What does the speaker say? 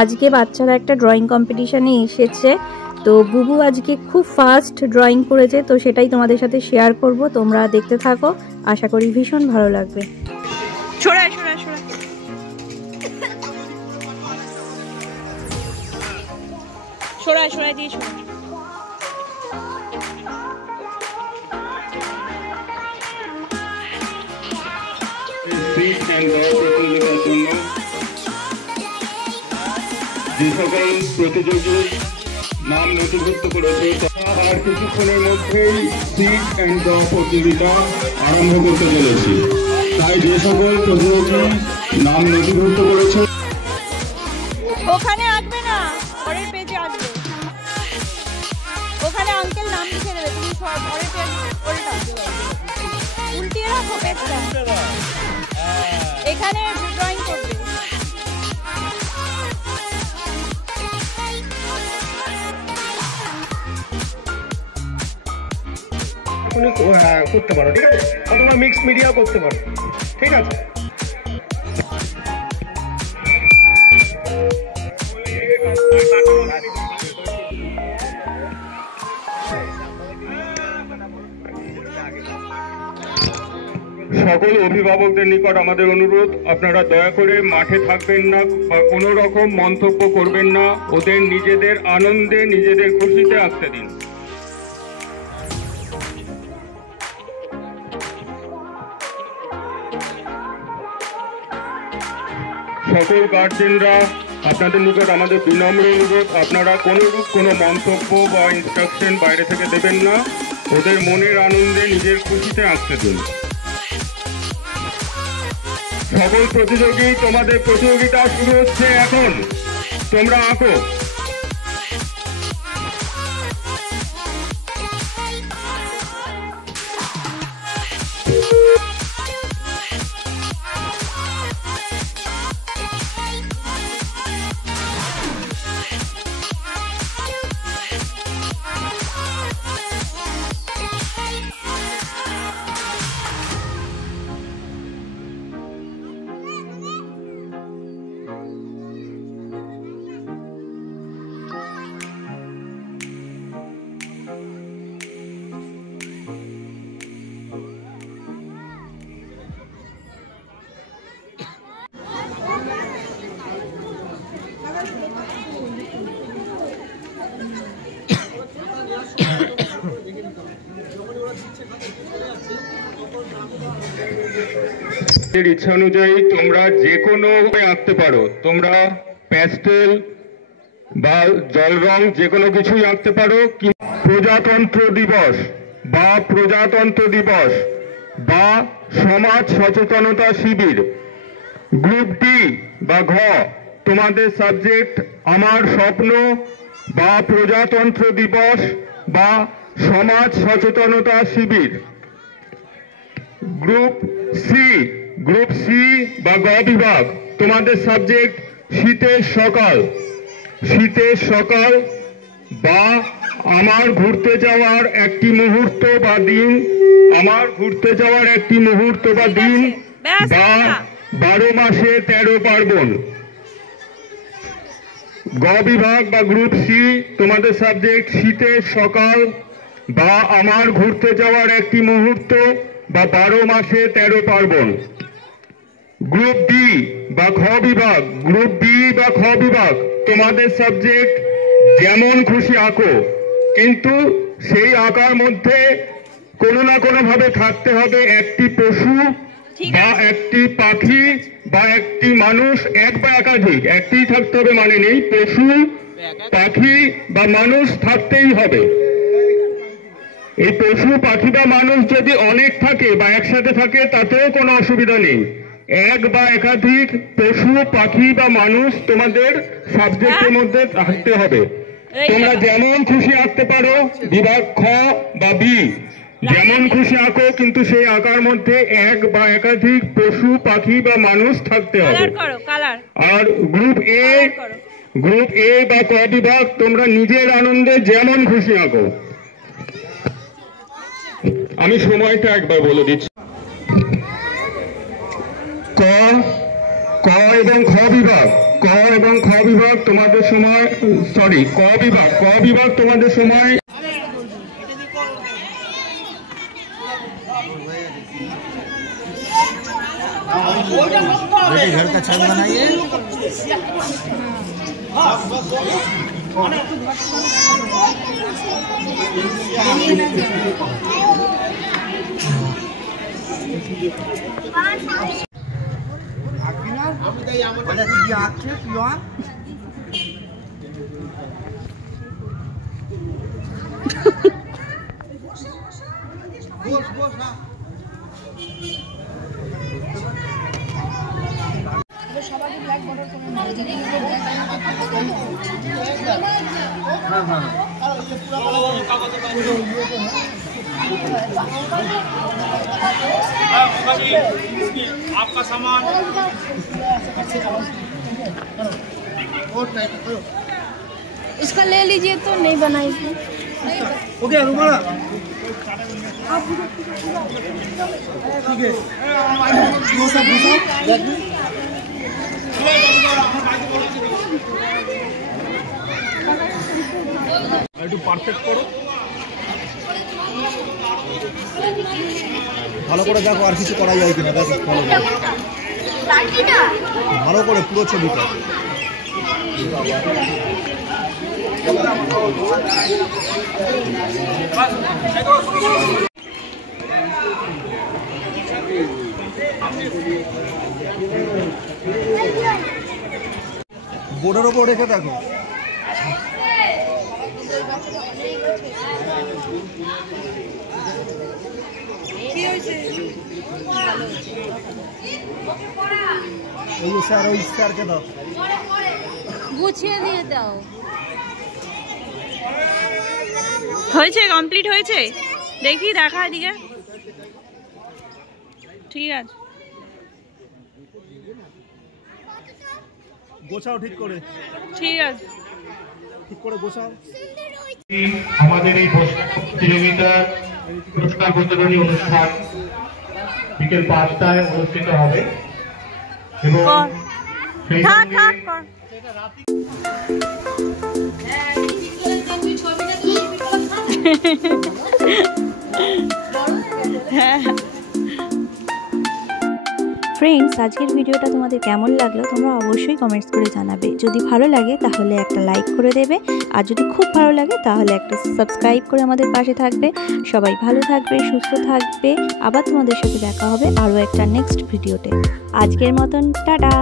আজকে বাচ্চারা একটা ড্রয়িং কম্পিটিশনে এসেছে, তো বুবু আজকে খুব ফাস্ট ড্রয়িং করেছে, তো সেটাই তোমাদের সাথে শেয়ার করব। তোমরা দেখতে থাকো, আশা করি ভীষণ ভালো লাগবে। ছড়ায় ছড়ায় ছড়ায় ছড়ায় ছড়ায় দিয়ে ছড়ায়। যে সকল প্রতিযোগী নাম নথিভুক্ত করেছে আর কিছুক্ষণের মধ্যেই সিট অ্যান্ড ড্র প্রতিযোগিতা আরম্ভ করতে চলেছি। তাই যে সকল প্রতিযোগী নাম নথিভুক্ত করেছে ওখানে আসবে না, পরের পেজে আসবে। ওখানে আঙ্কেল নাম লিখে দেবে, তুমি পরের পেজ ওইটা উল্টিয়ে রাখো পেজটা, এখানে ড্রয়িং করবে। করতে পারো, ঠিক আছে, অথবা মিক্স মিডিয়াও করতে পারো, ঠিক আছে। সকল অভিভাবকদের নিকট আমাদের অনুরোধ, আপনারা দয়া করে মাঠে থাকবেন না বা কোনো রকম মন্তব্য করবেন না। ওদের নিজেদের আনন্দে নিজেদের খুশিতে আসতে দিন। সকল গার্জেনরা আপনাদের নিকট আমাদের বিনম্র অনুরোধ, আপনারা কোনোরূপ কোনো মন্তব্য বা ইনস্ট্রাকশন বাইরে থেকে দেবেন না। ওদের মনের আনন্দে নিজের খুশিতে আসতে দিন। সকল প্রতিযোগী, তোমাদের প্রতিযোগিতা শুরু হচ্ছে এখন। তোমরা আঁকো। ইচ্ছা অনুযায়ী তোমরা যে কোনো আঁকতে পারো। তোমরা প্যাস্টেল বা জল রং যে কোনো কিছুই আঁকতে পারো। প্রজাতন্ত্র দিবস বা প্রজাতন্ত্র দিবস বা সমাজ সচেতনতা শিবির। গ্রুপ ডি বা ঘ, তোমাদের সাবজেক্ট আমার স্বপ্ন বা প্রজাতন্ত্র দিবস বা সমাজ সচেতনতা শিবির। গ্রুপ সি বা গ বিভাগ, তোমাদের সাবজেক্ট শীতের সকাল বা আমার ঘুরতে যাওয়ার একটি মুহূর্ত বা দিন, বা 12 মাসে 13 পার্বণ। গ বিভাগ বা গ্রুপ সি, তোমাদের সাবজেক্ট শীতের সকাল বা আমার ঘুরতে যাওয়ার একটি মুহূর্ত বা 12 মাসে 13 পার্বণ। গ্রুপ ডি বা খ বিভাগ, তোমাদের সাবজেক্ট যেমন খুশি আঁকো, কিন্তু সেই আঁকার মধ্যে কোনো না কোনো ভাবে থাকতে হবে একটি পশু বা একটি পাখি বা একটি মানুষ, এক বা একাধিক, একটি থাকতে হবে মানে নেই, পশু পাখি বা মানুষ থাকতেই হবে। এই পশু পাখি বা মানুষ যদি অনেক থাকে বা একসাথে থাকে তাতেও কোনো অসুবিধা নেই। এক বা একাধিক পশু পাখি বা মানুষ তোমাদের সাবজেক্টের মধ্যে থাকতে হবে। তোমরা যেমন খুশি আঁকতে পারো, বিভাগ খ বা বি, যেমন খুশি আঁকো, কিন্তু সেই আঁকার মধ্যে এক বা একাধিক পশু পাখি বা মানুষ থাকতে হবে। আর গ্রুপ এ বা ক বিভাগ, তোমরা নিজের আনন্দে যেমন খুশি আঁকো। আমি সময়টা একবার বলে দিচ্ছি। ক এবং খ বিভাগ, ক এবং খ বিভাগ তোমাদের সময়, সরি ক বিভাগ তোমাদের সময়। घर का छत बनाइए। आपका सामान इसका ले लीजिए तो नहीं बनाएगी। ओके रुमाला ठीक है वो सब একটু পারফেক্ট করো, ভালো করে দেখো আর কিছু করা যায় কিনা। দেখো ভালো করে পুরো ছবিটা। বোর্ডের ওপর রেখে দেখো। ওই স্যার ওই স্যারকে দাও, গুছিয়ে দিয়ে দাও। হয়েছে, কমপ্লিট হয়েছে, দেখি দেখা এদিকে। ঠিক আছে, গোছাও ঠিক করে, ঠিক আছে, ঠিক করে গোছাও। আমাদের এই 10 কিলোমিটার পুরস্কার বিতরণী অনুষ্ঠান বিকেল 5টায় অনুষ্ঠিত হবে এবং সেই সঙ্গে ফ্রেন্ডস, আজকের ভিডিওটা তোমাদের কেমন লাগলো তোমরা অবশ্যই কমেন্টস করে জানাবে। যদি ভালো লাগে তাহলে একটা লাইক করে দেবে, আর যদি খুব ভালো লাগে তাহলে একটা সাবস্ক্রাইব করে আমাদের পাশে থাকবে। সবাই ভালো থাকবে, সুস্থ থাকবে। আবার তোমাদের সাথে দেখা হবে আরও একটা নেক্সট ভিডিওতে। আজকের মতন টাটা।